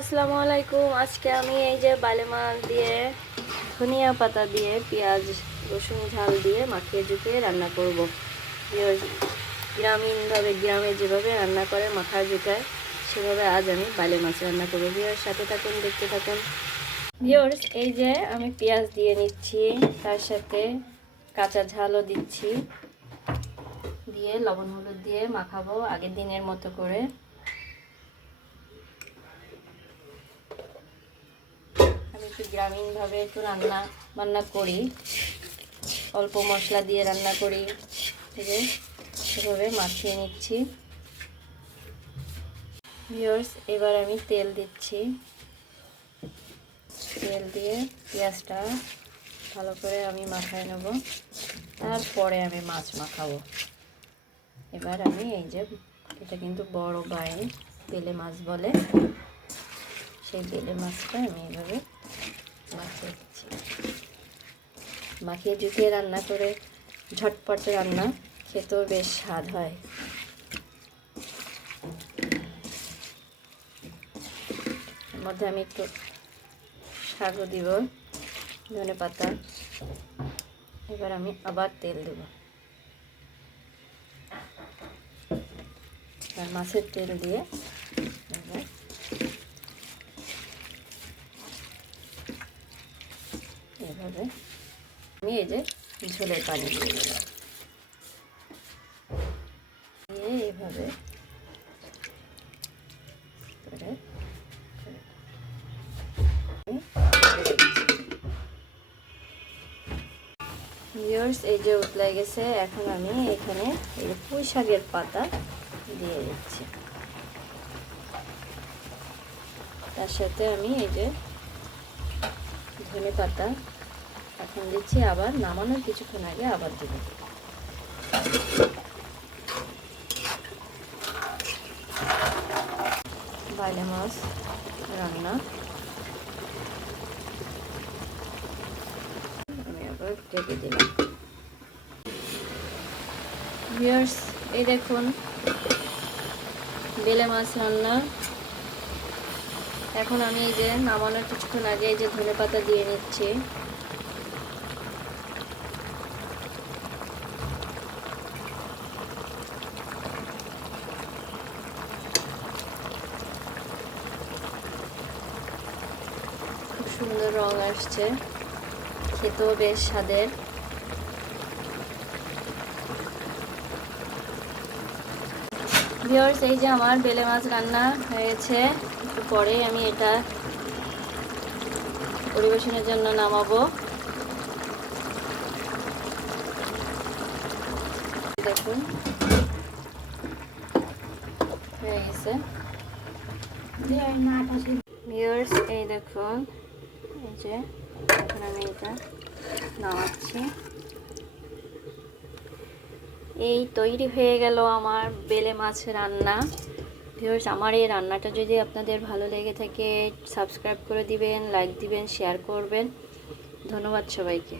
আসসালামু আলাইকুম। আজকে আমি এই যে বালে মাছ দিয়ে ধনিয়া পাতা দিয়ে পেঁয়াজ রসুন ঝাল দিয়ে মাখিয়ে ঝুঁকিয়ে রান্না করব। গ্রামীণভাবে গ্রামে যেভাবে রান্না করে মাখা ঝুঁকায় সেভাবে আজ আমি বালে মাছ রান্না করব। ভিউয়ার্স সাথে থাকুন, দেখতে থাকুন। ভিউয়ার্স এই যে আমি পেঁয়াজ দিয়ে নিচ্ছি, তার সাথে কাঁচা ঝালও দিচ্ছি, দিয়ে লবণ হলুদ দিয়ে মাখাবো আগের দিনের মতো করে। আমি একটু গ্রামীণভাবে একটু রান্না করি, অল্প মশলা দিয়ে রান্না করি, সেভাবে মাখিয়ে নিচ্ছি। ভিউয়ার্স এবার আমি তেল দিচ্ছি, তেল দিয়ে পেঁয়াজটা ভালো করে আমি মাখায় নেব, তারপরে আমি মাছ মাখাবো। এবার আমি এই যে এটা কিন্তু বড় বাইন বেলে মাছ বলে, সেই বেলে মাছটা আমি এইভাবে মাখিয়ে দিচ্ছি। মাখিয়ে ঝুঁকিয়ে রান্না করে ঝটপট রান্না, খেতেও বেশ স্বাদ হয়। এর মধ্যে আমি একটু শাকও দিব, ধনে পাতা। এবার আমি আবার তেল দেব, আর মাছের তেল দিয়ে এভাবে আমি এই যে ঝোলের পানি দিয়ে দিলাম, দিয়ে এইভাবে করে ভিউয়ার্স এই যে উতলাই গেছে। এখন আমি এখানে এই পুঁই শাকের পাতা দিয়ে দিচ্ছি, তার সাথে আমি এই যে ধনে পাতা এখন দিচ্ছি, আবার নামানোর কিছুক্ষণ আগে আবার দেব। বাইলে মাছ রান্না আমি আবার ঢেকে দিলাম। ভিউয়ার্স এই দেখুন বেলে মাছ রান্না। এখন আমি এই যে নামানোর কিছুক্ষণ আগে এই যে ধনে পাতা দিয়ে নিচ্ছি। খুব সুন্দর রং আসছে, খেতেও বেশ স্বাদের। ভিউয়ার্স এই যে আমার বেলে মাছ রান্না হয়েছে, একটু পরে আমি এটা পরিবেশনের জন্য নামাবো। দেখুন হয়ে গেছে। ভিউয়ার্স এই দেখুন এই যে এখন আমি এটা নামাচ্ছি। এই তৈরি হয়ে গেল আমার বেলে মাছ রান্না। ভিউয়ার্স আমার এই রান্নাটা যদি আপনাদের ভালো লেগে থাকে সাবস্ক্রাইব করে দিবেন, লাইক দিবেন, শেয়ার করবেন। ধন্যবাদ সবাইকে।